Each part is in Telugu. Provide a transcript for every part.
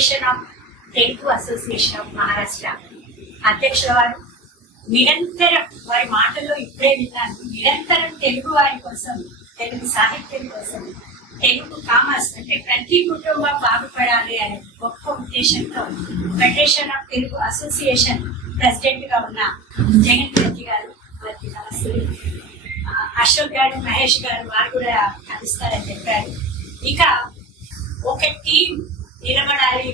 Federation of Telugu association of Maharashtra అధ్యక్షుల వారు నిరంతరం వారి మాటల్లో ఇప్పుడే విన్నాను. నిరంతరం తెలుగు వారి కోసం, తెలుగు సాహిత్యం కోసం, తెలుగు కామర్స్ అంటే ప్రతి కుటుంబం బాగుపడాలి అనే గొప్ప ఉద్దేశంతో federation of Telugu association president గా ఉన్న జగన్ రెడ్డి గారు వారికి నమస్తే. అశోక్ గారు, మహేష్ గారు వారు కూడా కలుస్తారని చెప్పారు. ఇక ఒక టీం నిలబడాలి,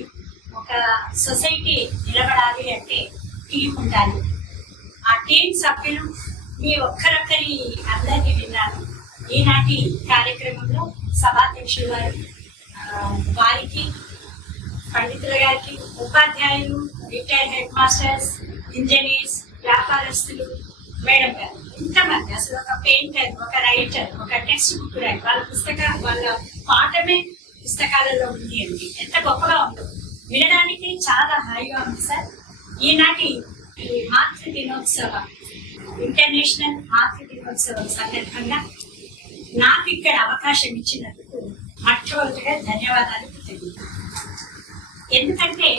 ఒక సొసైటీ నిలబడాలి అంటే టీం ఉండాలి. ఆ టీం సభ్యులు మీ ఒక్కరొక్కరి అందరినీ విన్నాను. ఈనాటి కార్యక్రమంలో సభాధ్యక్షులు గారు, వారికి, పండితుల గారికి, ఉపాధ్యాయులు, రిటైర్డ్ హెడ్ మాస్టర్స్, ఇంజనీర్స్, వ్యాపారస్తులు, మేడం గారు, ఇంతమంది అసలు ఒక పెయింటర్, ఒక రైటర్, ఒక టెక్స్ట్ బుక్ రైటర్, వాళ్ళ పాఠమే పుస్తకాలలో ఉంది అండి. ఎంత గొప్పగా ఉందో వినడానికి చాలా హాయిగా ఉంది సార్. ఈనాటి మాతృ దినోత్సవ, ఇంటర్నేషనల్ మాతృ దినోత్సవం సందర్భంగా నాకు ఇక్కడ అవకాశం ఇచ్చినందుకు మొట్టమొదటిగా ధన్యవాదాలు తెలుపుతున్నాను. ఎందుకంటే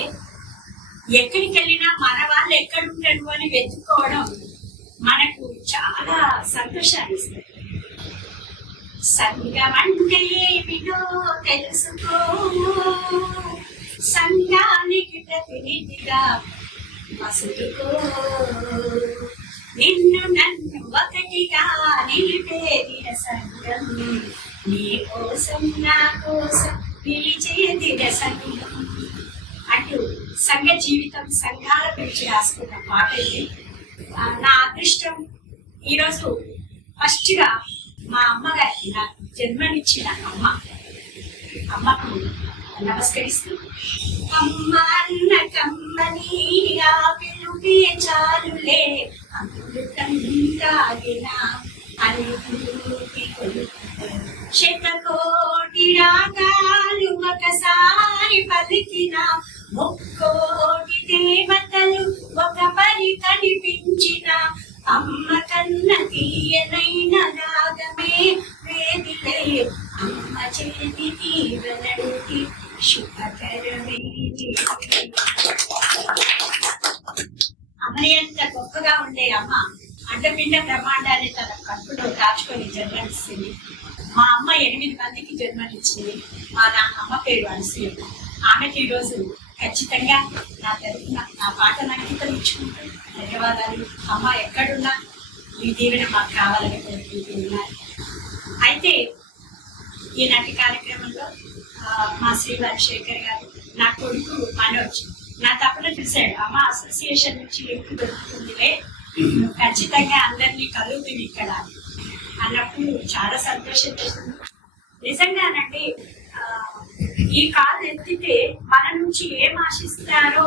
ఎక్కడికి వెళ్ళినా మన వాళ్ళు ఎక్కడుంటారు అని వెతుక్కోవడం మనకు చాలా సంతోషాన్ని ఇస్తుంది. సంఘం అంటే ఏమిటో తెలుసుకో, సంఘానికి ప్రతినిధిగా మసులుకో, నిన్ను నన్ను ఒకటిగా నిలిపేది సంఘం, నీ కోసం నా కోసం పిలిచేది సంఘం అంటూ సంఘ జీవితం, సంఘాల గురించి రాసుకున్న పాట ఇది. నా అదృష్టం ఈరోజు ఫస్ట్ గా మా అమ్మగారికి, నాకు జన్మనిచ్చిన అమ్మకు నమస్కరిస్తూ, అమ్మ అన్న కమ్మని ఆ పిలుపే చాలులే, అమృతం తాగిన అనుభూతి శతకోటి రాగాలు ఒకసారి పలికిన, ముక్కోటి దేవతలు ఒక పరి కనిపించిన, అమ్మ కన్న తీయనైన రాగమే వేదిలే, అమ్మ చేతి తీవనడికి శుభకరమే. అమ్మ ఎంత గొప్పగా ఉండే అమ్మ అండపిండ బ్రహ్మాండాన్ని తన కడుపులో దాచుకొని జన్మనిస్తుంది. మా అమ్మ 8 మందికి జన్మనిచ్చింది. మా అమ్మ పేరు అనసూయ. ఆమెకి ఈరోజు ఖచ్చితంగా నా తరఫున నా పాటను అంకితం ఇచ్చుకుంటూ ధన్యవాదాలు. అమ్మ ఎక్కడున్నా మీ దీవెన మాకు కావాలని కోరుకుంటున్నారు. అయితే ఈనాటి కార్యక్రమంలో మా శ్రీవారి శేఖర్ గారు, నా కొడుకు మనోజ్ నా తప్పన చూశాడు, అమ్మ అసోసియేషన్ నుంచి లింక్ దొరుకుతుందిలే, ఖచ్చితంగా అందరినీ కలుగుతుంది ఇక్కడ అన్నప్పుడు చాలా సంతోషం చేస్తుంది. నిజంగానండి, ఈ కాలు ఎత్తితే మన నుంచి ఏం ఆశిస్తారో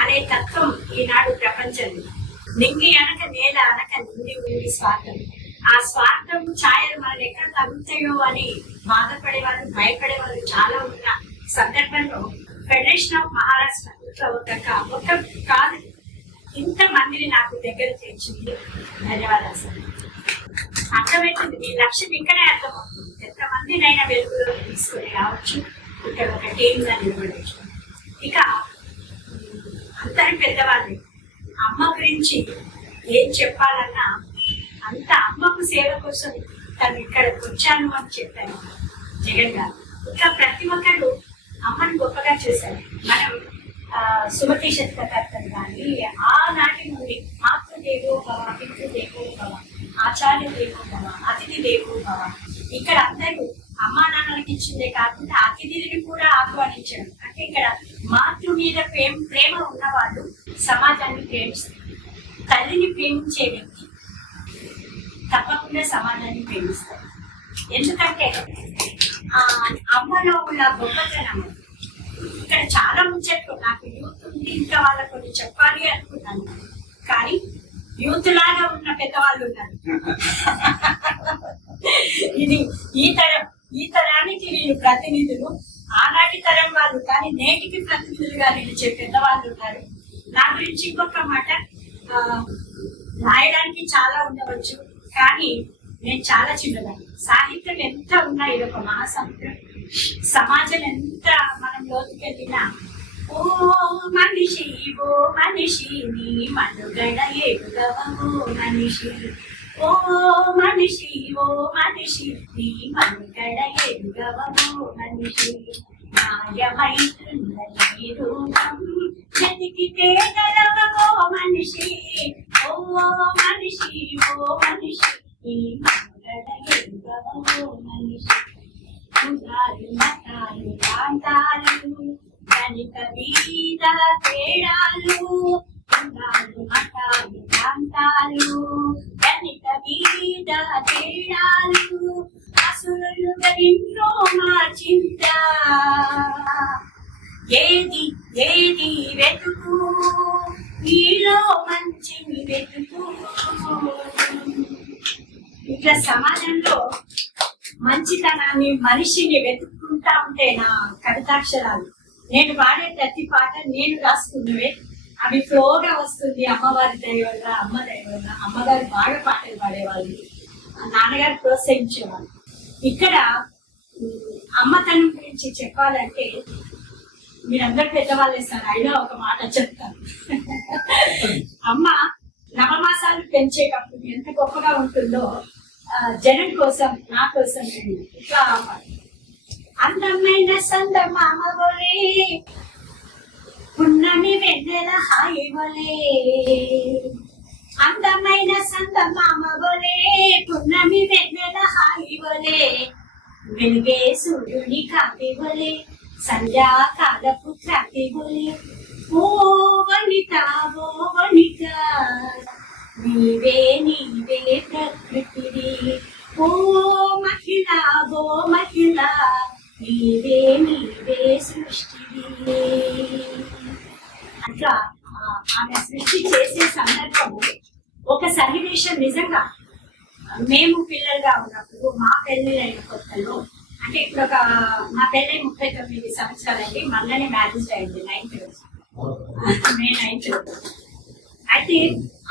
అనే తత్వం ఈనాడు ప్రపంచంలో. నింగి అనక నేల అనక నిండి ఉంది స్వార్థం. ఆ స్వార్థం ఛాయలు మనల్ని ఎక్కడ తగ్గుతాయో అని బాధపడేవాళ్ళు, భయపడేవాళ్ళు చాలా ఉన్న సందర్భంలో ఫెడరేషన్ ఆఫ్ మహారాష్ట్ర ఒక కాదు ఇంత మందిని నాకు దగ్గర చేర్చింది. ధన్యవాదాలు సార్. అర్థమవుతుంది, మీ లక్ష్యం ఇక్కడే అర్థమవుతుంది. ఎంతమందినైనా వెలుగులో తీసుకొని రావచ్చు, ఇక్కడ ఒక టీమ్గా నిలబడవచ్చు. ఇక అందరి పెద్దవాళ్ళు అమ్మ గురించి ఏం చెప్పాలన్నా, అంత అమ్మకు సేవ కోసం తను ఇక్కడికి వచ్చాను అని చెప్పాను జగన్ గారు. ఇంకా ప్రతి ఒక్కరు అమ్మను గొప్పగా చేశారు. మనం సుమతి శతకర్తలు కానీ ఆనాటి నుండి మాతృదేవో భవ, పితృదేవో భవ, ఆచార్య దేవో భవ, అతిథి దేవో భవ, ఇక్కడ అందరూ అమ్మా నాన్నలకి ఇచ్చిందే కాకుండా అతిథిని కూడా ఆహ్వానించడం. అంటే ఇక్కడ మాతృ మీద ప్రేమ ఉన్నవాళ్ళు సమాజాన్ని ప్రేమిస్తారు. తల్లిని ప్రేమించే వ్యక్తి తప్పకుండా సమాజాన్ని ప్రేమిస్తారు. ఎందుకంటే ఆ అమ్మలో ఉన్న గొప్పతనం. ఇక్కడ చాలా ముచ్చట్లు నాకు యూత్ ఉంది, ఇంకా వాళ్ళకు కొన్ని చెప్పాలి అనుకున్నాను, కానీ యూత్ లాగా ఉన్న పెద్దవాళ్ళు ఉన్నారు. ఇది ఈ తరానికి వీళ్ళు ప్రతినిధులు, ఆనాటి తరం వాళ్ళు కానీ నేటికి ప్రతినిధులుగా నిలిచే పెద్దవాళ్ళు ఉన్నారు. నా గురించి ఇంకొక మాట, రాయడానికి చాలా ఉండవచ్చు కానీ నేను చాలా చిన్నదాన్ని. సాహిత్యం ఎంత ఉన్నా ఇది ఒక మహాసముద్రం. సమాజం ఎంత మనం లోతుకెళ్ళినా ఓ మనిషి ఓ మనిషి నీ మనుగడ ఎరుగవో మనిషి ఓ మనిషి ఓ మనిషి నీ మనుగడ ఎరుగవో మనిషి న్యాయమైతున్నది రూపం వెతికితే గలవో మనిషి ఓ మనిషి ఓ మనిషి నీ మనుగడ ఎరుగవో మనిషి కులాలు మతాలు ప్రాంతాలు ధనిక బీద తేడాలు కులాలు మతాలు ప్రాంతాలు ధనిక బీద తేడాలు అసురులుగా ఎన్నో మార్చిందా ఏది ఏది వెతుకు నీలో మంచిని వెతుకు. ఇట్లా సమాజంలో మంచితనాన్ని మనిషిని వెతుక్కుంటా ఉంటే నా కవితాక్షరాలు నేను పాడే ప్రతి పాట నేను రాసుకున్నవే. అవి ఫ్లోగా వస్తుంది. అమ్మవారి దయ వల్ల, అమ్మ దయ వల్ల. అమ్మగారు బాగా పాటలు పాడేవాళ్ళు, నాన్నగారు ప్రోత్సహించేవాళ్ళు. ఇక్కడ అమ్మతనం గురించి చెప్పాలంటే మీరందరూ పెద్దవాళ్ళే సార్, అయినా ఒక మాట చెప్తాను. అమ్మ నవమాసాలు పెంచేటప్పుడు ఎంత గొప్పగా ఉంటుందో జనం కోసం, నా కోసం నేను ఇట్లా అందమైన సందమామ బోలే పున్నమి వెన్నెల హాయి బోలే అందమైన సందమామ బోలే పున్నమి వెన్నెల హాయి బోలే వెలుగే సూర్యుని కాంతి బోలే సంధ్యాకాలపు క్రాంతి బోలే ఓ వనిత ఓ వనిత నీవే నీవే ప్రకృతివి ఓ మహిళ ఓ మహిళ నీవే నీవే సృష్టివి. అట్లా ఆమె సృష్టి చేసే సందర్భము ఒక సన్నివేశం నిజంగా మేము పిల్లలుగా ఉన్నప్పుడు మా పెళ్లి అయిన కొత్తలో, అంటే ఇప్పుడు నా పెళ్ళి 39 సంవత్సరాలండి, మొన్ననే మ్యారేజ్ అయింది 9th రోజు, మే 9th రోజు. అయితే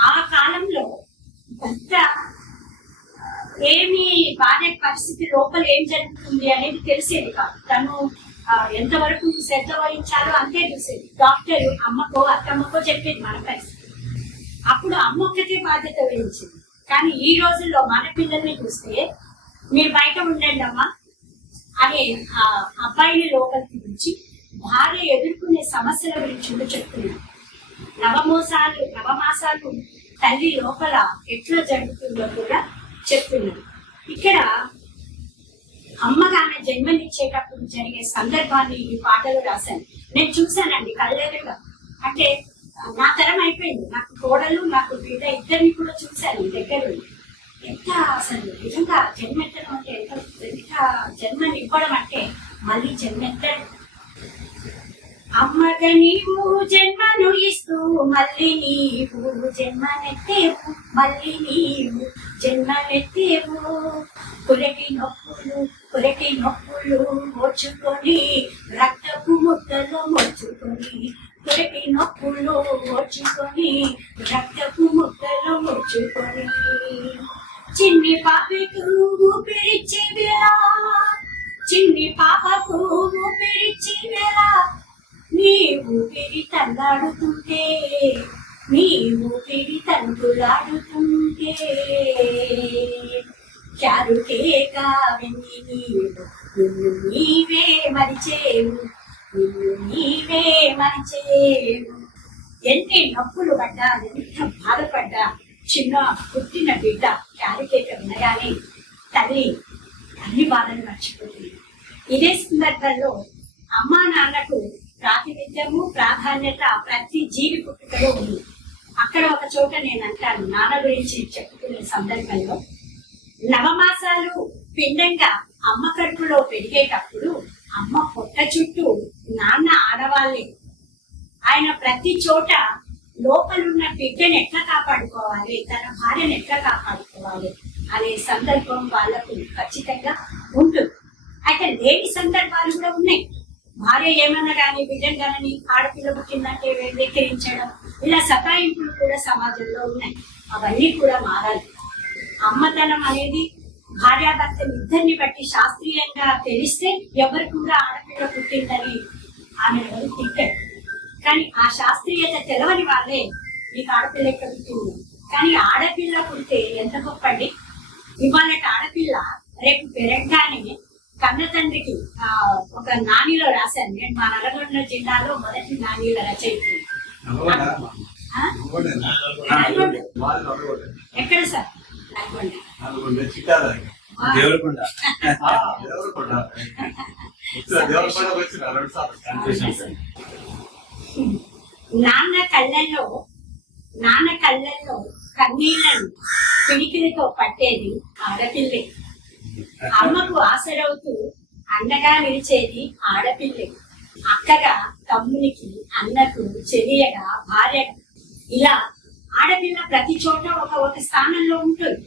ఆ కాలంలో పెద్ద ఏమి భార్య పరిస్థితి లోపల ఏం జరుగుతుంది అనేది తెలిసేది కాదు. తను ఎంతవరకు శ్రద్ధ వహించాలో అంతే చూసేది. డాక్టర్ అమ్మకో అత్తమ్మకో చెప్పేది మన పరిస్థితి. అప్పుడు అమ్మ ఒక్కటే బాధ్యత వహించింది. కానీ ఈ రోజుల్లో మన పిల్లల్ని చూస్తే మీరు బయట ఉండండి అమ్మా అని అబ్బాయిని లోపలికి పిలిచి భార్య ఎదుర్కొనే సమస్యల గురించి చెప్తున్నాను. నవమాసాలు తల్లి లోపల ఎట్లా జరుగుతుందో కూడా చెప్తున్నాను. ఇక్కడ అమ్మగానే జన్మనిచ్చేటప్పుడు జరిగే సందర్భాన్ని ఈ పాటలు రాశాను. నేను చూశానండి కళ్ళెదురుగా. అంటే నా తరం అయిపోయింది, నాకు కోడలు నాకు బిడ్డ ఇద్దరిని కూడా చూశాను దగ్గర. ఎంత అసలు నిజంగా జన్మెత్తడం అంటే ఎంత జన్మనివ్వడం అంటే మళ్ళీ జన్మెత్తడం. అమ్మగా నీవు జన్మను ఇస్తూ మళ్ళీ నీవు జన్మనెత్తేవు, మళ్ళీ నీవు జన్మనెత్తేవు. కురటి నొప్పులు మోచుకొని రక్తపు ముద్దలు మోచుకొని, కురటి నొప్పులు మోచుకొని రక్తపు ముద్దలు మోచుకొని, చిన్ని పాపకు ఊపిరిచ్చే వేళ, చిన్ని పాపకు ఊపిరిచ్చే వేళ నీ ఊపిరి తల్లాడుతుంటే, నీ ఊపిరి తంతులాడుతుంటే, చారుకేక వెన్ని నీవు నిన్ను నీవే మరిచేవు, నిన్ను నీవే మరిచేవు. ఎన్ని నొప్పులు పడ్డా, ఎంత బాధపడ్డా, చిన్న పుట్టిన బిడ్డ చారుకేక వినగానే తల్లి అన్ని బాధలు మర్చిపోతుంది. ఇదే సందర్భంలో అమ్మా నాన్నకు ప్రాతినిధ్యము ప్రాధాన్యత ప్రతి జీవి పుట్టుకలో ఉంది. అక్కడ ఒక చోట నేను అంటాను, నాన్న గురించి చెప్పుకునే సందర్భంలో, నవమాసాలు పిండంగా అమ్మ కడుపులో పెరిగేటప్పుడు అమ్మ పొట్ట చుట్టూ నాన్న ఆడవాళ్ళే. ఆయన ప్రతి చోట లోపలున్న బిడ్డను ఎట్లా కాపాడుకోవాలి, తన భార్యను ఎట్లా కాపాడుకోవాలి అనే సందర్భం వాళ్ళకు ఖచ్చితంగా ఉంటుంది. అయితే లేని సందర్భాలు కూడా ఉన్నాయి. భార్య ఏమన్నా కానీ బిడ్డను కానీ ఆడపిల్ల పుట్టిందంటే వెక్కిరించడం, ఇలా సతాయింపులు కూడా సమాజంలో ఉన్నాయి. అవన్నీ కూడా మారాలి. అమ్మతనం అనేది భార్యాభర్తలు ఇద్దరిని బట్టి శాస్త్రీయంగా తెలిస్తే ఎవరు కూడా ఆడపిల్ల పుట్టిందని ఆమె ఎవరు తిట్టారు. కానీ ఆ శాస్త్రీయత తెలవని వాళ్ళే మీకు ఆడపిల్ల ఎక్కడ పుట్టింది. కానీ ఆడపిల్ల పుడితే ఎంత గొప్పండి. ఇవాళ ఆడపిల్ల రేపు పెరగగానే కన్న తండ్రికి ఒక నానిలో రాశాను నేను. మా నల్గొండ జిల్లాలో మొదటి నానీల రచయిత. ఎక్కడ సార్? దేవరకొండ. నాన్న కళ్ళల్లో కన్నీళ్లను పిడికిలతో పట్టేది ఆడపిల్లే. అమ్మకు ఆసరవుతూ అండగా నిలిచేది ఆడపిల్లే. అక్కగా తమ్మునికి, అన్నకు, చెలియగా, భార్యగా, ఇలా ఆడపిల్ల ప్రతి చోట ఒక స్థానంలో ఉంటుంది.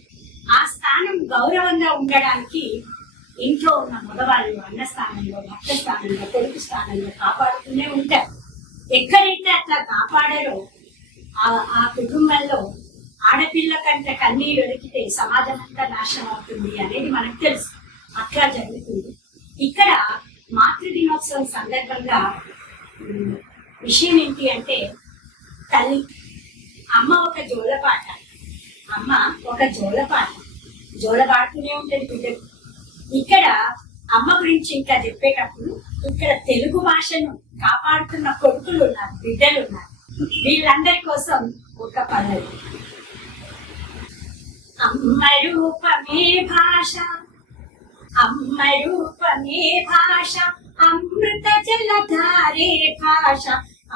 ఆ స్థానం గౌరవంగా ఉండడానికి ఇంట్లో ఉన్న మగవాళ్ళు అన్న స్థానంలో, భర్త స్థానంలో, కొడుకు స్థానంలో కాపాడుతూనే ఉంటారు. ఎక్కడైతే అట్లా కాపాడారో ఆ కుటుంబంలో ఆడపిల్ల కంటే కన్నీరు ఒలికితే సమాజం అంతా నాశనం అవుతుంది అనేది మనకు తెలుసు. అట్లా జరుగుతుంది. ఇక్కడ మాతృదినోత్సవం సందర్భంగా విషయం ఏంటి అంటే, తల్లి అమ్మ ఒక జోలపాట, జోలపాడుతూనే ఉంటుంది బిడ్డకు. ఇక్కడ అమ్మ గురించి ఇంకా చెప్పేటప్పుడు ఇక్కడ తెలుగు భాషను కాపాడుతున్న కొడుకులు ఉన్నారు, బిడ్డలు ఉన్నారు. వీళ్ళందరి కోసం ఒక పల్లవి. అమ్మ రూపమే భాష, అమ్మ రూపమే భాష, అమృత జలధారే భాష.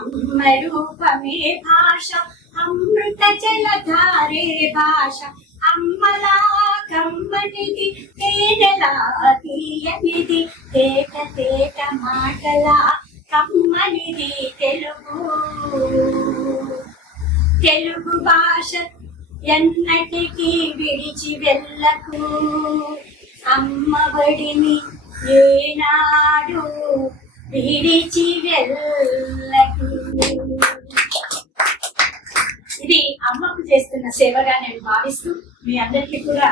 అమ్మ రూపమే భాష, అమృత జలధారే భాష. అమ్మలా కమ్మనిది, తేనెలా తీయనిది, తేట తేట మాటలా కమ్మనిది తెలుగు భాష. ఎన్నటికీ విడిచి వెళ్ళకు అమ్మ బడిని, ఏనాడు విడిచి వెళ్ళకు. ఇది అమ్మకు చేస్తున్న సేవగా నేను భావిస్తూ మీ అందరికీ కూడా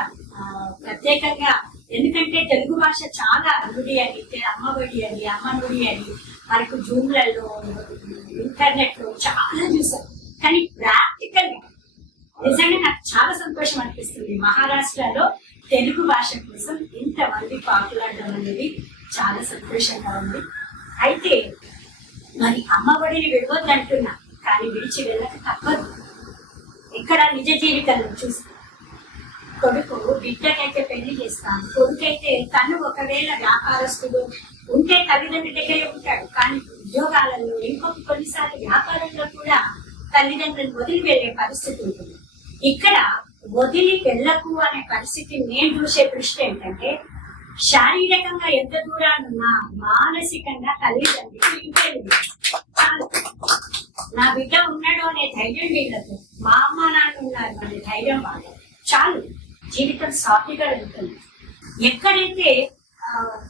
ప్రత్యేకంగా, ఎందుకంటే తెలుగు భాష చాలా నుడి అని, అమ్మ బడి అని, అమ్మ నుడి అని మనకు జూమ్లలో, ఇంటర్నెట్ లో చాలా చూసాం. కానీ ప్రాక్టికల్ గా నిజంగా నాకు చాలా సంతోషం అనిపిస్తుంది. మహారాష్ట్రలో తెలుగు భాష కోసం ఇంతమంది పాకులాడడం అనేది చాలా సంతోషంగా ఉంది. అయితే మరి అమ్మఒడిని విడవద్దు అంటున్నా, కానీ విడిచి వెళ్ళక తప్పదు. ఇక్కడ నిజ జీవితంలో చూస్తాం. కొడుకు బిడ్డకైతే పెళ్లి చేస్తాను, కొడుకైతే తను ఒకవేళ వ్యాపారస్తుడు ఉంటే తల్లిదండ్రుల దగ్గరే ఉంటాడు. కానీ ఉద్యోగాలలో, ఇంకొక కొన్నిసార్లు వ్యాపారంలో కూడా తల్లిదండ్రులను వదిలి వెళ్లే పరిస్థితి ఉంటుంది. ఇక్కడ వదిలి వెళ్ళకు అనే పరిస్థితి నేను చూసే దృష్టి ఏంటంటే, శారీరకంగా ఎంత దూరానున్నా మానసికంగా తల్లిదండ్రులు ఇంకెళ్ళి నా బిడ్డ ఉన్నాడు అనే ధైర్యం వీళ్ళకు, మా అమ్మ నాన్న ఉన్నారు అనే ధైర్యం వాళ్ళు, చాలు జీవితం సాఫీగా వెళ్తుంది. ఎక్కడైతే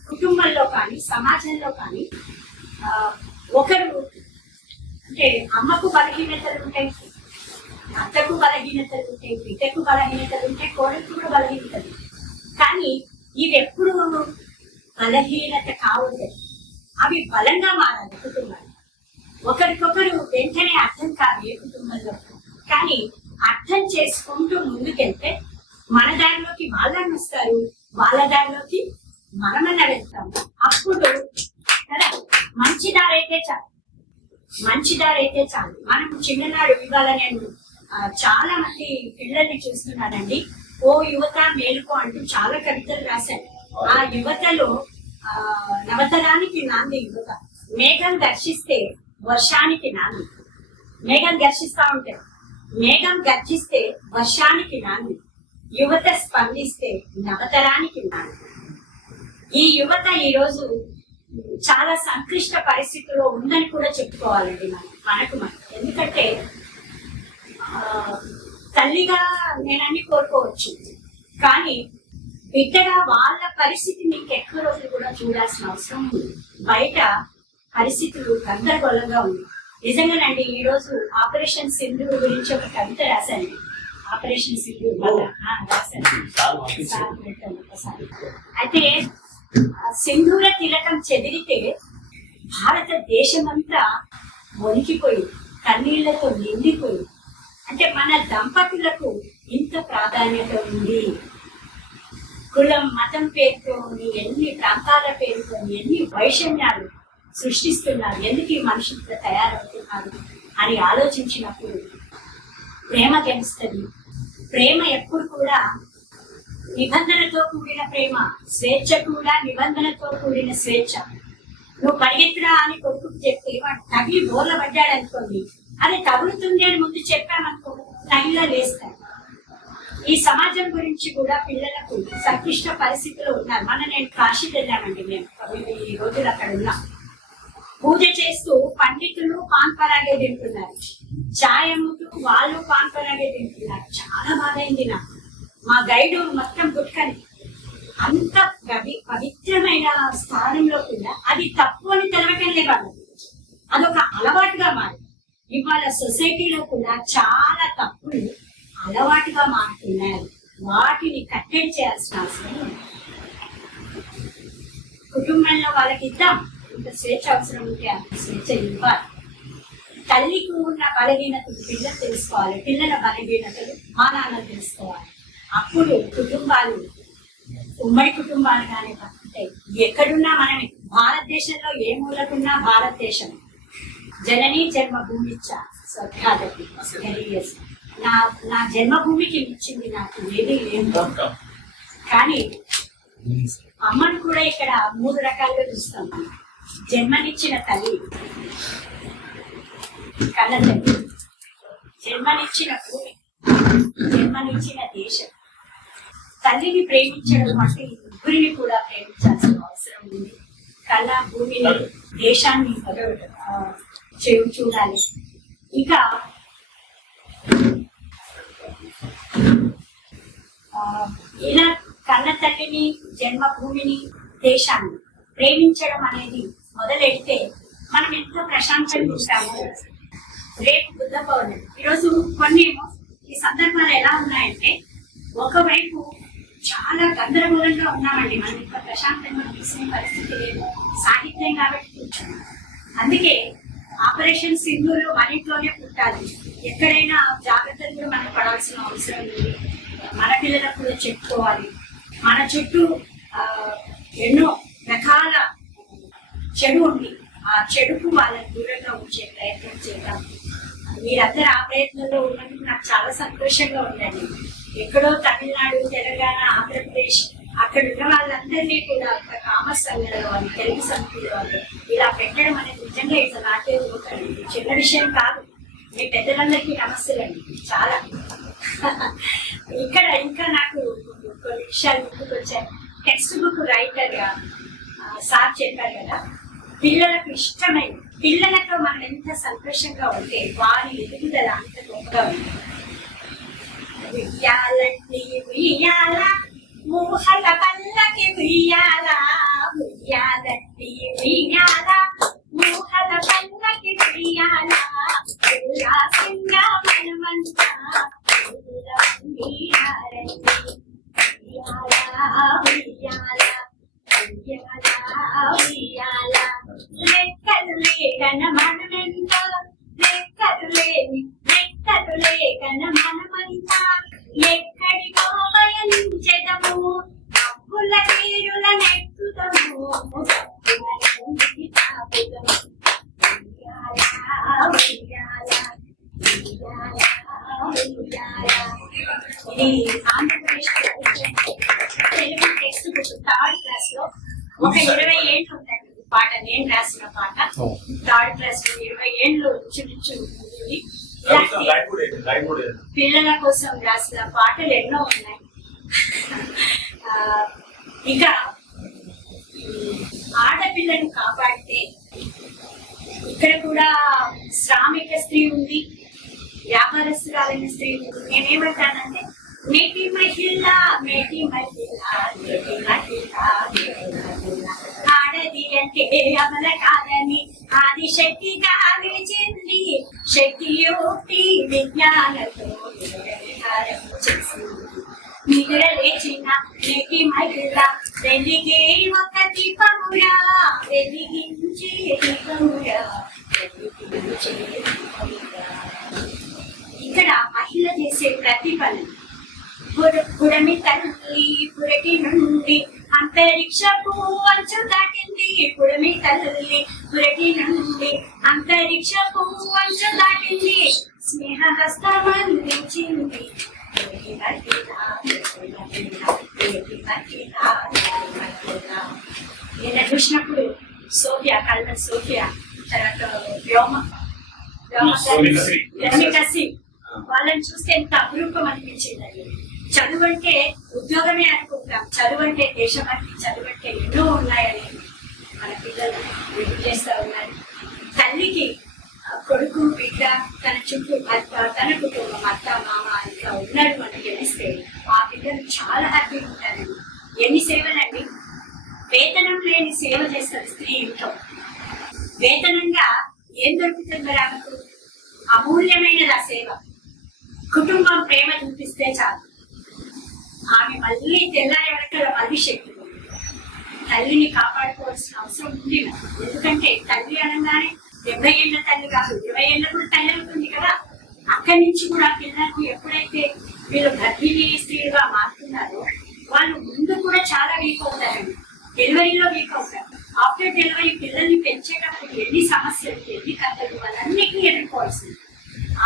కుటుంబంలో కానీ సమాజంలో కానీ ఒకరు అంటే అమ్మకు బలహీనతలు ఉంటాయి, అత్తకు బలహీనతలు ఉంటాయి, బిడ్డకు బలహీనతలు ఉంటాయి, కోడలకు కూడా బలహీనతలు. కానీ ఇవి ఎప్పుడు బలహీనత కావద్దు, అవి బలంగా మారాలి కుటుంబాలు. ఒకరికొకరు వెంటనే అర్థం కాదు ఏ కుటుంబంలో, కానీ అర్థం చేసుకుంటూ ముందుకెళ్తే మన దారిలోకి వాళ్ళని వస్తారు, వాళ్ళ దారిలోకి మనమన్నా వెళ్తాము. అప్పుడు కదా మంచి దారైతే చాలు, మంచి దారైతే చాలు. మనం చిన్ననాడు ఇవాళ నేను చాలా మంది పిల్లల్ని చూస్తున్నానండి. ఓ యువత మేలుకో అంటూ చాలా కవితలు రాశాను. ఆ యువతలో నవతరానికి నాంది యువత. మేఘం దర్శిస్తే వర్షానికి నాంది. మేఘం దర్శిస్తా ఉంటే, మేఘం గర్జిస్తే వర్షానికి నాంది, యువత స్పందిస్తే నవతరానికి నాంది. ఈ యువత ఈ రోజు చాలా సంక్లిష్ట పరిస్థితుల్లో ఉందని కూడా చెప్పుకోవాలండి మనకు. ఎందుకంటే తల్లిగా నేను అన్ని కోరుకోవచ్చు, కానీ బిడ్డగా వాళ్ళ పరిస్థితి మీకు ఎక్కువ రోజులు కూడా చూడాల్సిన అవసరం ఉంది. బయట పరిస్థితులు గందరగోళంగా ఉంది. నిజంగానండి, ఈ రోజు ఆపరేషన్ సింధూర్ గురించి ఒక కవిత రాశాను. ఆపరేషన్ సింధూర్ అయితే సింధూర తిలకం చెదిరితే భారతదేశమంతా వణికిపోయి కన్నీళ్లతో నిండిపోయి, అంటే మన దంపతులకు ఇంత ప్రాధాన్యత ఉంది. కులం మతం పేరుతోని ఎన్ని ప్రాంతాల పేరుతోని ఎన్ని వైషమ్యాలు సృష్టిస్తున్నారు, ఎందుకు ఈ మనుషులతో తయారవుతున్నారు అని ఆలోచించినప్పుడు ప్రేమ గెలుస్తుంది. ప్రేమ ఎప్పుడు కూడా నిబంధనతో కూడిన ప్రేమ, స్వేచ్ఛ కూడా నిబంధనతో కూడిన స్వేచ్ఛ. నువ్వు పరిగెత్తురా అని కొడుకు చెప్తే వాడు తగిలి బోర్ల పడ్డాడు అనుకోండి, అది తగులుతుంది అని ముందు చెప్పామనుకో తగిలా లేస్తాడు. ఈ సమాజం గురించి కూడా పిల్లలకు సంక్లిష్ట పరిస్థితులు ఉన్నారు. నేను కాశీకి వెళ్ళామండి, మేము ఈ రోజులు అక్కడ ఉన్నాం. పూజ చేస్తూ పండితులు పాన్ పరాగే తింటున్నారు, చాయ్ అమ్ముతూ వాళ్ళు పాన్ పరాగే తింటున్నారు. చాలా బాధ అయింది నాకు. మా గైడు మొత్తం గుట్కని అంత పవిత్రమైన స్థానంలో కూడా అది తప్పు అని తెలవటంలే వాళ్ళు, అదొక అలవాటుగా మారి ఇవాళ సొసైటీలో కూడా చాలా తప్పులు అలవాటుగా మారుతున్నాయి. వాటిని కట్టడి చేయాల్సిన అవసరం ఉంది. కుటుంబంలో వాళ్ళకి ఇద్దాం, ఇంత స్వేచ్ఛ అవసరం ఉంటే అంత స్వేచ్ఛ ఇవ్వాలి. తల్లికి ఉన్న బలహీనతలు పిల్లలు తెలుసుకోవాలి, పిల్లల బలహీనతలు మా నాన్న తెలుసుకోవాలి. అప్పుడు కుటుంబాలు ఉమ్మడి కుటుంబాలుగానే బతుకుతాయి. ఎక్కడున్నా మనమే, భారతదేశంలో ఏ మూలకున్నా భారతదేశం జననీ జన్మభూమి స్వర్గాదపి. నా జన్మభూమికి ఇచ్చింది నాకు ఏది లేదు, కానీ అమ్మను కూడా ఇక్కడ 3 రకాలుగా చూస్తాం. జన్మనిచ్చిన తల్లి, కన్న తల్లి, జన్మనిచ్చిన భూమి, జన్మనిచ్చిన దేశం. తల్లిని ప్రేమించడం అంటే ముగ్గురిని కూడా ప్రేమించాల్సిన అవసరం ఉంది. కన్న భూమిని, దేశాన్ని చూడాలి. ఇంకా ఇలా కన్న తల్లిని, జన్మభూమిని, దేశాన్ని ప్రేమించడం అనేది మొదలెడితే మనం ఎంతో ప్రశాంతంగా ఉంటాము. రేపు బుద్ధ పౌర్ణమి. ఈరోజు కొన్ని ఈ సందర్భాలు ఎలా ఉన్నాయంటే, ఒకవైపు చాలా గందరగోళంగా ఉన్నామండి, మనం ఇంకా ప్రశాంతంగా తీసుకునే పరిస్థితి లేదు. సాహిత్యం కాబట్టి కూర్చున్నాం. అందుకే ఆపరేషన్ సింధూర్ మన ఇంట్లోనే పుట్టాలి. ఎక్కడైనా జాగ్రత్తలు కూడా మనం పడాల్సిన అవసరం ఉంది. మన పిల్లలకు కూడా చెప్పుకోవాలి. మన చుట్టూ ఎన్నో రకాల చెడు ఉంది, ఆ చెడుకు వాళ్ళని దూరంగా ఉంచే ప్రయత్నం చేద్దాం. మీరందరూ ఆ ప్రయత్నంలో ఉన్నందుకు నాకు చాలా సంతోషంగా ఉందండి. ఎక్కడో తమిళనాడు, తెలంగాణ, ఆంధ్రప్రదేశ్ అక్కడ ఉన్న వాళ్ళందరినీ కూడా కామర్స్ సంఘంలో అని, తెలుగు సమితిలో ఇలా పెట్టడం అనేది నిజంగా ఇట్లా నాకే పోతానండి. చిన్న విషయం కాదు. మీ పెద్దలందరికీ నమస్తేలండి. చాలా ఇక్కడ ఇంకా నాకు కొన్ని విషయాలు గుర్తుకొచ్చాయి. టెక్స్ట్ బుక్ రైటర్ గా సార్ చెప్పారు కదా, పిల్లలకు ఇష్టమైన పిల్లలతో మనం ఎంత సంతోషంగా ఉంటే వారి ఎదుగుదల అంత గొప్పగా ఉంది. ఉయ్యాలంటి ఉయ్యాల, ఊహల పల్లకి ఉయ్యాల, ఉయ్యాలంటి ఉయ్యాల, ఊహల పల్లకి ఉయ్యాల, ఉల్లాసంగా మనమంతా ఉయ్యాలంటి ఉయ్యాల, ఉయ్యాల, ఉయ్యాల. లెక్కలు లేకన మనమెంత, లెక్కలు లేకన మనమంతా ఎక్కడికో పయనించెదము, అప్పుల తీరుల నెక్కుదము, ఇది Andhra Pradesh Telugu text book 3rd class లో ఒక 20 ఏళ్ళు ఉంటాయి పాట. నేను రాసిన పాట 3rd క్లాస్ లో 20 ఏళ్ళు ఉంటుంది. పిల్లల కోసం రాసిన పాటలు ఎన్నో ఉన్నాయి. ఇక ఆడపిల్లను కాపాడితే ఇక్కడ కూడా శ్రామిక స్త్రీ ఉంది, వ్యాపారస్తురాలైన స్త్రీ ఉంది. నేనేమంటానంటే మేటీ మహిళ, మేటీ మహిళ, మేటీ మహిళ, ఆడది అంటే అమల కాదని ఆదిశక్తిగా విచింది, శక్తి యుక్తి విజ్ఞానతో పరిహారం చేసింది. నిద్ర లేచిన నేటి మహిళ వెలిగే ఒక దీపమురా, వెలిగించే దీపమురా, వెలిగించే దీపమురా. ఇక్కడ మహిళ చేసే ప్రతి పని పుడమి తల్లి పురటి నుండి అంతరిక్షపు అంచు దాటింది. పుడమి తల్లి పురటి నుండి అంతరిక్షపు అంచు దాటింది. స్నేహహస్తం అందించింది. నేను చూసినప్పుడు సోఫియా కళ్ళ సోఫియా తర్వాత వాళ్ళని చూస్తే ఎంత అపురూపం అనిపించింది. అది చదువు అంటే ఉద్యోగమే అనుకుంటాం, చదువు అంటే దేశభక్తి, చదువు అంటే ఎన్నో ఉన్నాయని మన పిల్లలు గుర్తు చేస్తా ఉన్నారు. తల్లికి కొడుకు బిడ్డ తన చుట్టూ తన కుటుంబం అత్త మామ ఇంకా ఉన్నారు అని తెలిస్తే ఆ పిల్లలు చాలా హ్యాపీగా ఉంటారండి. ఎన్ని సేవలండి, వేతనం లేని సేవ చేస్తారు స్త్రీ ఇంట్లో. వేతనంగా ఏం దొరుకుతుంది మరి ఆమెకు? అమూల్యమైనది ఆ సేవ. కుటుంబం ప్రేమ చూపిస్తే చాలు, ఆమె మళ్ళీ తెల్లారి వరకు మళ్ళీ శక్తి తల్లిని కాపాడుకోవాల్సిన అవసరం ఉంది. ఎందుకంటే తల్లి అనగానే 70 ఏళ్ల తల్లి కాదు, 20 ఏళ్ళ కూడా తల్లి అవుతుంది కదా. అక్కడి నుంచి కూడా పిల్లలకు ఎప్పుడైతే వీళ్ళు గర్భిణీ స్త్రీలుగా మారుతున్నారో వాళ్ళు ముందు కూడా చాలా వీక్ అవుతారండి. డెలివరీలో వీక్ అవుతారు. ఆఫ్టర్ డెలివరీ పిల్లల్ని పెంచేటప్పుడు ఎన్ని సమస్యలు ఎన్ని కథలు వాళ్ళన్నిటినీ ఎదుర్కోవాల్సింది.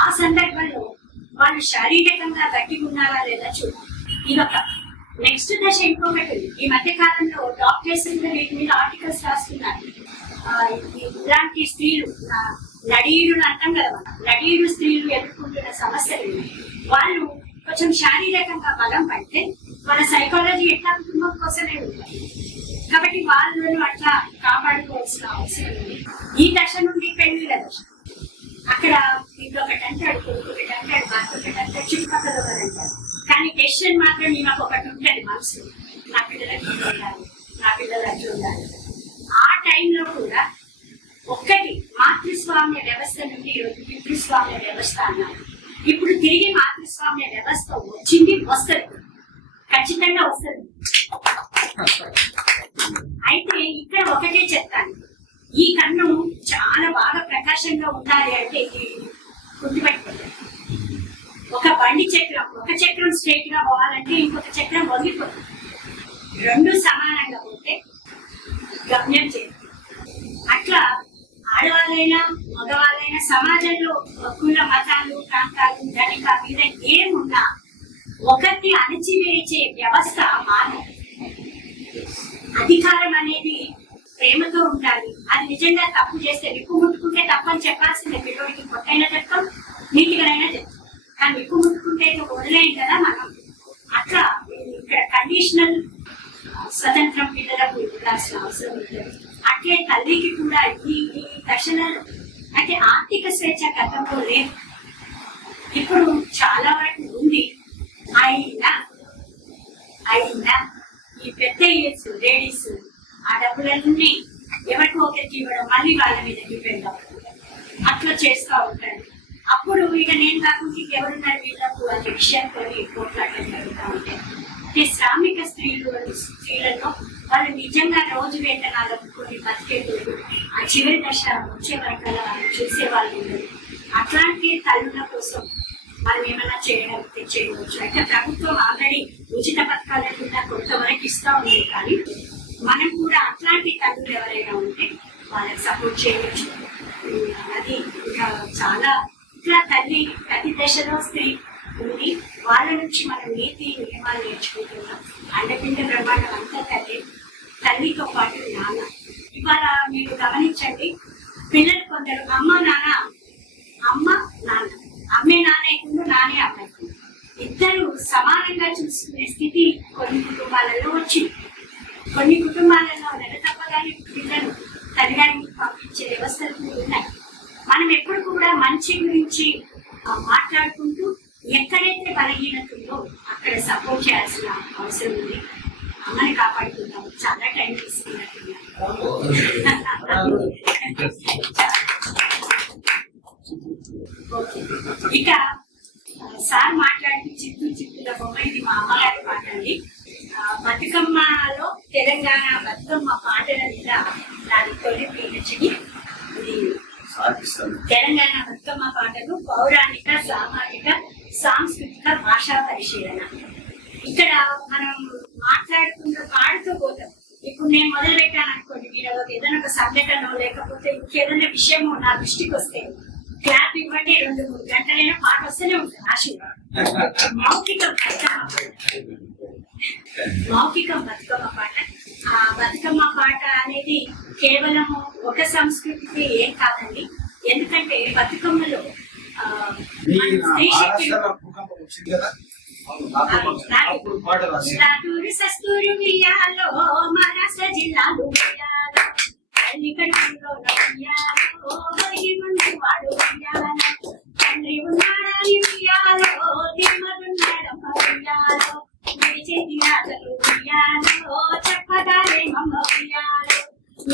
ఆ సందర్భంలో వాళ్ళు శారీరకంగా గట్టిగా ఉన్నారా లేదా చూడు. ఇదొక నెక్స్ట్ దశ. ఇంకొకటి, ఈ మధ్య కాలంలో డాక్టర్స్ వీటి మీద ఆర్టికల్స్ రాస్తున్నారు. ఇలాంటి స్త్రీలు నడీయుడు అంటాం కదా, నడీయుడు స్త్రీలు ఎదుర్కొంటున్న సమస్యలు వాళ్ళు కొంచెం శారీరకంగా బలం పడితే వాళ్ళ సైకాలజీ ఎట్లా కుటుంబం కోసమే ఉంటుంది. కాబట్టి వాళ్ళను అట్లా కాపాడుకోవాల్సిన అవసరం ఉంది. ఈ దశ నుండి పెళ్లిళ్ళ దశ, అక్కడ ఇంకొకటి అంటాడు, కొడుకొకటి అంటాడు, భర్త ఒకటి అంటాడు, చుట్టుపక్కల ఒకటి అంటారు. కానీ డెసిషన్ మాత్రం నాకు ఒకటి ఉంటుంది మనసు, నా పిల్లలకి ఉండాలి, నా పిల్లలు అట్లా ఉండాలి. ఆ టైంలో కూడా ఒక్కటి మాతృస్వామ్య వ్యవస్థ నుండి ఈరోజు పితృస్వామ్య వ్యవస్థ అన్నారు. ఇప్పుడు తిరిగి మాతృస్వామ్య వ్యవస్థ వచ్చింది, వస్తుంది, ఖచ్చితంగా వస్తుంది. అయితే ఇక్కడ ఒకటే చెప్తాను, ఈ కన్ను చాలా బాగా ప్రకాశంగా ఉండాలి అంటే గుర్తుపెట్టుకోండి. ఒక బండి చక్రం, ఒక చక్రం స్ట్రైట్ గా పోవాలంటే ఇంకొక చక్రం వదిలిపోతుంది. రెండు సమానంగా పోతే గమ్యం చేయాలి. అట్లా ఆడవాళ్ళైనా మగవాళ్ళైనా సమాజంలో కుల మతాలు ప్రాంతాలు ధనిక మీద ఏమున్నా ఒకరిని అణచివేసే వ్యవస్థ మానవ. అధికారం అనేది ప్రేమతో ఉండాలి. అది నిజంగా తప్పు చేస్తే విప్పు ముట్టుకుంటే తప్పని చెప్పాల్సిందే. పిల్లడికి పొట్టైనా చెప్తాం, నీటిగానైనా చెప్తాం. కానీ విప్పు ముట్టుకుంటే వదిలేం కదా మనం. అట్లా ఇక్కడ కండిషనల్ స్వతంత్రం పిల్లలకు ఇవ్వాల్సిన అవసరం ఉంటుంది. అట్లే తల్లికి కూడా ఈ దశలలో అంటే ఆర్థిక స్వేచ్ఛ గతంలో లేదు, ఇప్పుడు చాలా వరకు ఉంది. అయినా ఈ పెద్ద ఏజ్ లేడీస్ ఆ డబ్బులన్నీ ఎవరికి ఒకరికి ఇవ్వడం, మళ్ళీ వాళ్ళ మీద డిపెండ్ అవ్వడం, అట్లా చేస్తూ ఉంటారు. అప్పుడు ఇక నేను కాకుండా ఇంకెవరున్నారు వీళ్ళకు అనే విషయంతో పోట్లాటలు జరుగుతూ ఉంటాయి. శ్రామిక స్త్రీలలో వాళ్ళు నిజంగా రోజు వేతనాలు కొన్ని బతికేటోళ్ళు ఆ చివరి దశ వచ్చే వరకు వాళ్ళు చూసేవాళ్ళు ఉండదు. అట్లాంటి తల్లుల కోసం మనం ఏమైనా చేయవచ్చు. అయితే ప్రభుత్వం ఆల్రెడీ ఉచిత పథకాలు కూడా కొంతవరకు ఇస్తా ఉంది. కానీ మనం కూడా అట్లాంటి తల్లులు ఎవరైనా ఉంటే వాళ్ళకి సపోర్ట్ చేయవచ్చు. అది ఇంకా చాలా ఇట్లా తల్లి ప్రతి దశలో స్త్రీ ఉంది. వాళ్ళ నుంచి మనం నీతి నియమాలు నేర్చుకుంటున్నాం. అండపిండ బ్రహ్మాండం అంతా తల్లితో పాటు నాన్న. ఇవాళ మీరు గమనించండి, పిల్లలు కొందరు అమ్మ నాన్న, అమ్మ నాన్న, అమ్మే నాన్న అయికుండా నానే అమ్మ అయికుండా ఇద్దరు సమానంగా చూసుకునే స్థితి కొన్ని కుటుంబాలలో వచ్చింది. కొన్ని కుటుంబాలలో నెల తప్పగానే పిల్లలు తల్లిగారికి పంపించే వ్యవస్థలు ఉన్నాయి. మనం ఎప్పుడు కూడా మంచి గురించి మాట్లాడుకుంటూ ఎక్కడైతే బలహీనత ఉందో అక్కడ సపోర్ట్ చేయాల్సిన అవసరం ఉంది. అమ్మని కాపాడుకుంటాం. చాలా టైం తీసుకున్నట్టున్నాను. ఇక సార్ మాట్లాడిపించిన చేతుల బొమ్మ. ఇది మా అమ్మగారి పాట అండి. బతుకమ్మలో తెలంగాణ బతుకమ్మ పాటల మీద నాది తొలి పిహెచ్డి. ఇది తెలంగాణ బతుకమ్మ పాటలు పౌరాణిక, సామాజిక, సాంస్కృతిక, భాషా పరిశీలన. ఇక్కడ మనం మాట్లాడుకుంటూ పాడుతూ పోతాం. ఇప్పుడు నేను మొదలు పెట్టాను అనుకోండి, మీరు ఏదైనా ఒక సంఘటన లేకపోతే ఇంకేదైనా విషయము నా దృష్టికి వస్తే క్లాప్ ఇవ్వండి, 2-3 గంటలైనా పాట వస్తూనే ఉంటుంది. ఆశీర్వాదం మౌఖికం బతుకమ్మ పాట. ఆ బతుకమ్మ పాట అనేది కేవలము ఒక సంస్కృతికి ఏం కాదండి. ఎందుకంటే బతుకమ్మలో స్త్రీ శక్తి సస్తూరు వియాలో మహారాష్ట్ర జిల్లాలో తల్లి కడుపులో వాడు తండ్రి ఉన్నాడని వియాలో తిమ్మడున్నాడమ్మ వియాలో చేతి రాతలు వియాలో చెప్పగానే మమ్మ వియాలో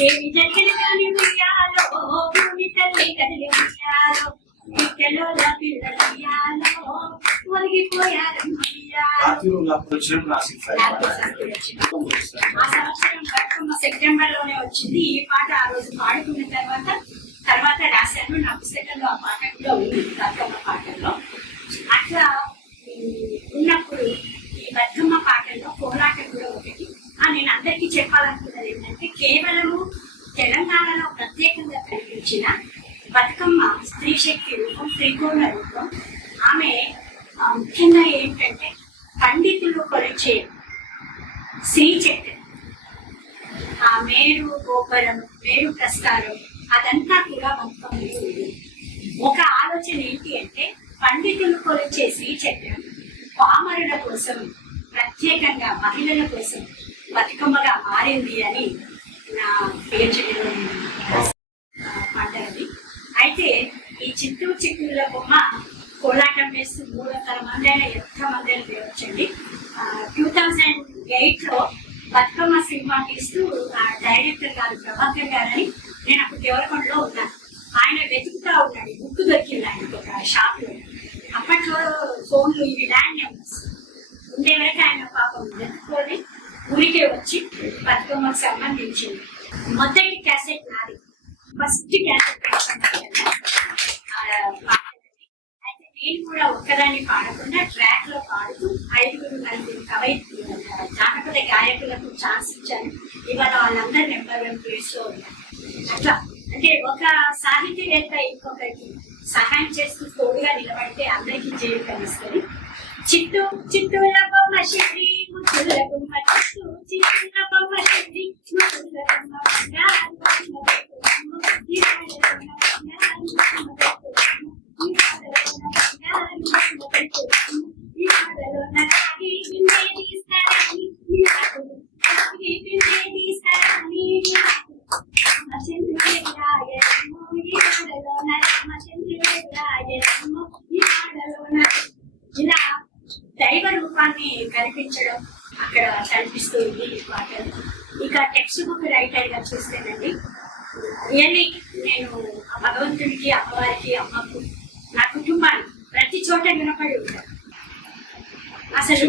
ఏమి జరిగిన కానీ వియాలో భూమి తల్లి కదిలి వియాలో పిల్లల పిల్లలు వియాలో ఒలిగిపోయారమ్మ వియాలో. ఆ సంవత్సరం బతుకమ్మ సెప్టెంబర్ లోనే వచ్చింది. ఈ పాట ఆ రోజు పాడుకున్న తర్వాత రాశాను. నా పుస్తకంలో ఆ పాట కూడా ఉంది, బతుకమ్మ పాటల్లో. అట్లా ఉన్నప్పుడు ఈ బతుకమ్మ పాటల్లో కోలాటం కూడా ఒకటి. నేను అందరికీ చెప్పాలనుకున్నది ఏంటంటే, కేవలము తెలంగాణలో ప్రత్యేకంగా కనిపించిన బతుకమ్మ స్త్రీ శక్తి రూపం, త్రికోణ రూపం. ఆమె ముఖ్యంగా ఏంటంటే పండితులు కొలిచే శ్రీచక్రం, ఆ మేరు గోపురం, మేరు ప్రస్తారం, అదంతా కూడా బతుకమ్మలో ఉంది. ఒక ఆలోచన ఏంటి అంటే, పండితులు కొలిచే శ్రీచక్రం పామరుల కోసం, ప్రత్యేకంగా మహిళల కోసం బతుకమ్మగా మారింది అని నా పిహెచ్డీలో పంటది. అయితే ఈ చిత్తూరు బొమ్మ కోలాటం వేస్తూ 300 మంది అయినా ఎంతమంది అయినా వేయవచ్చండి. 2008 లో బతుకమ్మ సినిమా తీస్తూ డైరెక్టర్ గారు ప్రభాకర్ గారని, నేను అప్పుడు దేవరకొండలో ఉన్నాను. ఆయన వెతుకుతా ఉన్నాడు, బుక్ దొరికింది ఆయనకు ఒక షాప్ లో. అప్పట్లో ఫోన్లు ఇవి ల్యాండ్ నెంబర్స్ ఉండే వరకు ఆయన పాపం వెతుక్కొని ఊరికే వచ్చి బతుకమ్మకు సంబంధించింది మొదటి క్యాసెట్ నాది, ఫస్ట్ క్యాసెట్. అయితే నేను కూడా ఒక్కదాన్ని పాడకుండా ట్రాక్ లో పాడుతూ 5-9 జానపద గాయకులకు ఛాన్స్ ఇచ్చాను. ఇవాళ వాళ్ళందరూ నెంబర్ 1 ప్లేస్ లో ఉన్నారు. అట్లా అంటే ఒక సాహితీవేత్త ఇంకొకరికి సహాయం చేస్తూ తోడుగా నిలబడితే అందరికీ జైలు కలిస్తుంది. చిత్తూల బొమ్మ శ్రీ ముత్తుల బొమ్మ చిత్తూల బొమ్మ శ్రీ ముత్తుల బొమ్మ ఇలా దైవ రూపాన్ని కనిపించడం అక్కడ కనిపిస్తుంది ఈ పాటలు. ఇక టెక్స్ట్ బుక్ రైటర్ గా చూస్తేనండి, రియల్లీ నేను భగవంతుడికి, అమ్మవారికి, అమ్మకు, నా కుటుంబానికి ప్రతి చోట వినపడి ఉంటాను. అసలు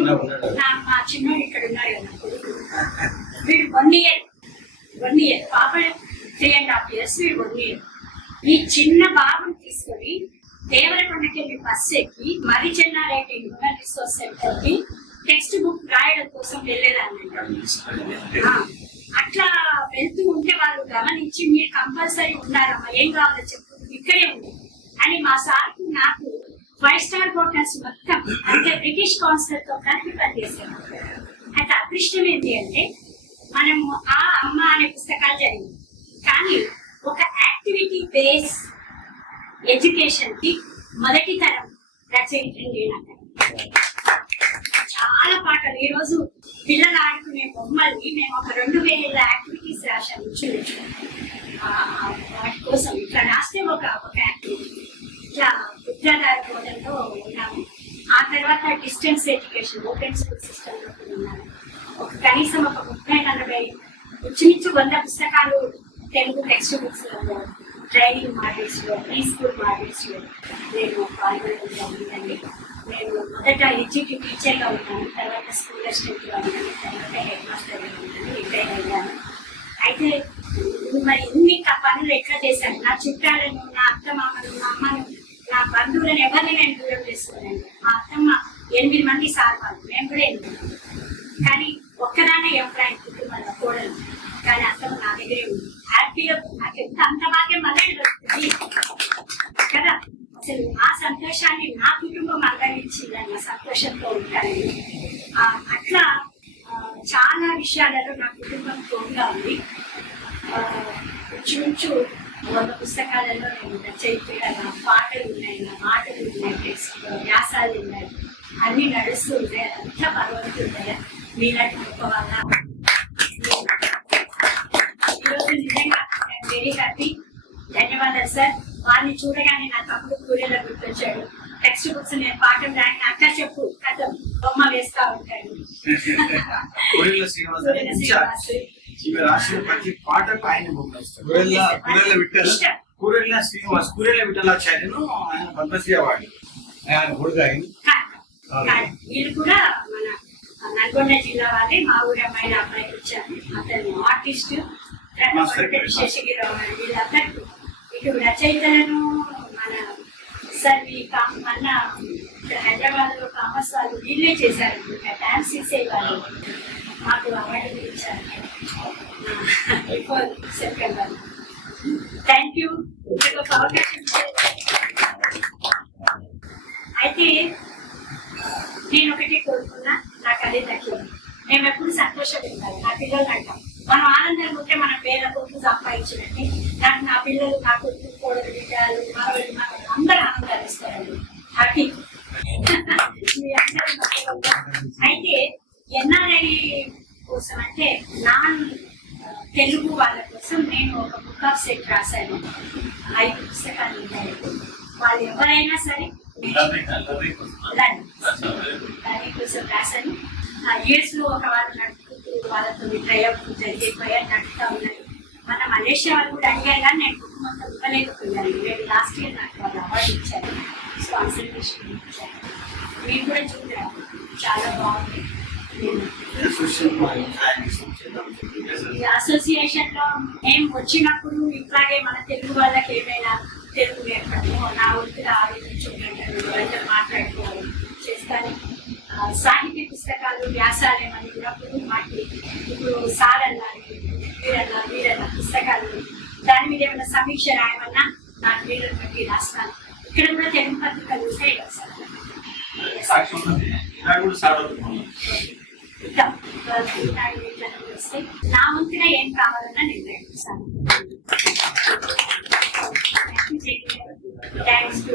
మా చిన్నోడు ఇక్కడ ఉన్నాడు కదా, కొడుకు, వీడు 1 ఇయర్, పాప 3.5 years, వీడు 1 year. ఈ చిన్న బాబుని తీసుకొని దేవరకొండకెళ్ళి బస్సు ఎక్కి మరి చెన్నారెడ్డి హ్యూమన్ రిసోర్స్ సెంటర్ కి టెక్స్ట్ బుక్ రాయడం కోసం వెళ్ళేదాన్ని. అట్లా వెళ్తూ ఉంటే వాళ్ళు గమనించి, మీరు కంపల్సరీ ఉన్నారమ్మా, ఏం కావాలో చెప్పు, ఇక్కడే ఉంది అని మా సార్కు నాకు 5 star హోటల్స్ మొత్తం అంటే బ్రిటిష్ కౌన్సిలర్ తో కలిపి పనిచేసాను. అయితే అదృష్టం ఏంటి అంటే, మనము ఆ అమ్మ అనే పుస్తకాలు జరిగింది, కానీ ఒక యాక్టివిటీ బేస్ ఎడ్యుకేషన్ కి మొదటి తరం రచయిత్రి. చాలా పాటలు ఈ రోజు పిల్లలు ఆడుకునే బొమ్మల్ని మేము ఒక 2000 యాక్టివిటీస్ రాశాము. వాటి కోసం ఇట్లా రాస్తే ఒక యాక్టివిటీ ఇట్లా విద్యాధార బోధనలో ఉన్నాము. ఆ తర్వాత distance education, open school system లో ఉన్నాము. కనీసం ఒక 30-40 ఇంచుమించు 100 పుస్తకాలు తెలుగు టెక్స్ట్ బుక్స్ లో, ట్రైనింగ్ మాడ్యూల్స్ లో, ప్రీ స్కూల్ మాడ్యూల్స్ లో నేను పాల్గొనడం జరిగిందండి. నేను మొదట ఎడ్యుకేటివ్ టీచర్గా ఉన్నాను, తర్వాత స్కూల్ అసిస్టెంట్గా ఉన్నాను, తర్వాత హెడ్ మాస్టర్గా ఉన్నాను, రిటైర్ అయ్యాను. అయితే మరి ఇన్ని పనులు ఎట్లా చేశాను? నా చుట్టాలను, నా అత్తమామను, మా అమ్మను, నా బంధువులను ఎవరిని నేను దూరం చేసుకోనండి. మా అత్తమ్మ 8 మంది సార్ వాళ్ళు, మేము కూడా 8. కానీ ఒక్కదానే ఎంప్లాయ్ కుటుంబంలో కోడలు, కానీ అత్తమ్మ నా దగ్గరే ఉంది. హ్యాపీగా నాకు ఎంత అంత భాగ్యం మళ్ళీ దొరుకుతుంది కదా. అసలు ఆ సంతోషాన్ని నా కుటుంబం అనుభవించిందన్న సంతోషంతో ఉంటానండి. అట్లా చాలా విషయాలలో నా కుటుంబం తోడుగా ఉంది. ఇంచుమించు 100 పుస్తకాలలో నేను రచయితగా, నా పాటలు ఉన్నాయి, నా మాటలు ఉన్నాయి, టెక్స్ట్ వ్యాసాలు ఉన్నాయి, అన్ని నడుస్తూ ఉన్నాయి. అంతా భగవంతుడు మీలాంటి గొప్ప వల్ల ఈరోజు నిజంగా ఐఎమ్ వెరీ హ్యాపీ. ధన్యవాదాలు సార్. వాడిని చూడగానే నా తమ్ముడు కూరేలా గుర్తొచ్చాడు. టెక్స్ట్ బుక్స్ నేను పాఠం రాని అక్క చెప్పు కథ బొమ్మ వేస్తా ఉంటాడు. రాసిన ప్రతి పాటకు ఆయన బొమ్మ ఇస్తాడు. కూరెళ్ళ శ్రీనివాస్, కూరెళ్ళ విఠలాచార్యను ఆయన పద్మశ్రీ అవార్డు ఆయన కొడుకు ఆయన. వీళ్ళు కూడా మన నల్గొండ జిల్లా వాళ్ళే. మా ఊరి అమ్మాయిల అబ్బాయికి వచ్చారు. అతను ఆర్టిస్ట్ శేషగిరావు గారు. వీళ్ళందరూ ఇటు రచయితలను మన సార్ మన హైదరాబాద్ లో కామర్స్ వాళ్ళు వీళ్ళే చేశారు. డాన్స్ చేసేవాళ్ళు మాకు అవార్డు ఇచ్చారు సెప్టెంబర్. Thank you. ఒక అవకాశం. అయితే నేను ఒకటి కోరుకున్నా, నాకు అదే దక్కింది. మేము ఎప్పుడు సంతోషంగా ఉండాలి. నా పిల్లలు అంటాం మనం ఆనందంగా ఉంటే మనం వేల కొట్టు సంపాదించినట్టే నాకు నా పిల్లలు, నా కొట్టు కోడలు, బిడ్డలు, మనవలు, అందరూ ఆనందాలు ఇస్తారండి. హ్యాపీ. అయితే ఎన్ఆర్ఐ కోసం అంటే తెలుగు వాళ్ళ కోసం నేను ఒక బుక్ ఆఫ్ సెట్ రాశాను. 5 పుస్తకాలు ఉన్నాయి. వాళ్ళు ఎవరైనా సరే దాని కోసం రాశాను. యుఎస్ లో ఒక వాళ్ళు నడుపుతూ వాళ్ళతో ట్రయప్ జరిగిపోయారు, నడుపుతా ఉన్నాయి. మన మలేషియా వాళ్ళు కూడా అడిగారు, కానీ నేను బుక్ మొత్తం ఇవ్వలేకపోయాను. నేను లాస్ట్ ఇయర్ నాకు వాళ్ళు అవార్డు ఇచ్చారు, స్పాన్సర్ ఇచ్చారు. మీరు కూడా చూడాలి, చాలా బాగుంది. అసోసియేషన్ లో మేము వచ్చినప్పుడు ఇట్లాగే మన తెలుగు వాళ్ళకి ఏమైనా తెలుగు నేర్పడము, నా వృత్తిలో ఆలోచించుకుంటాను, మాట్లాడుకోవాలి చేస్తాను. సాహిత్య పుస్తకాలు, వ్యాసాలు ఏమని ఉన్నప్పుడు మాకు ఇప్పుడు సార్ అన్నారు, వీరన్న పుస్తకాలు దాని మీద ఏమైనా సమీక్ష రాయమన్నా నాకు వీళ్ళని బట్టి రాస్తాను. ఇక్కడ కూడా తెలుగు పత్రికలు ఉంటాయి కదా సార్. నా వంతుగా ఏం కావాలన్నా నేను ప్రయత్నిస్తాను. Thanks to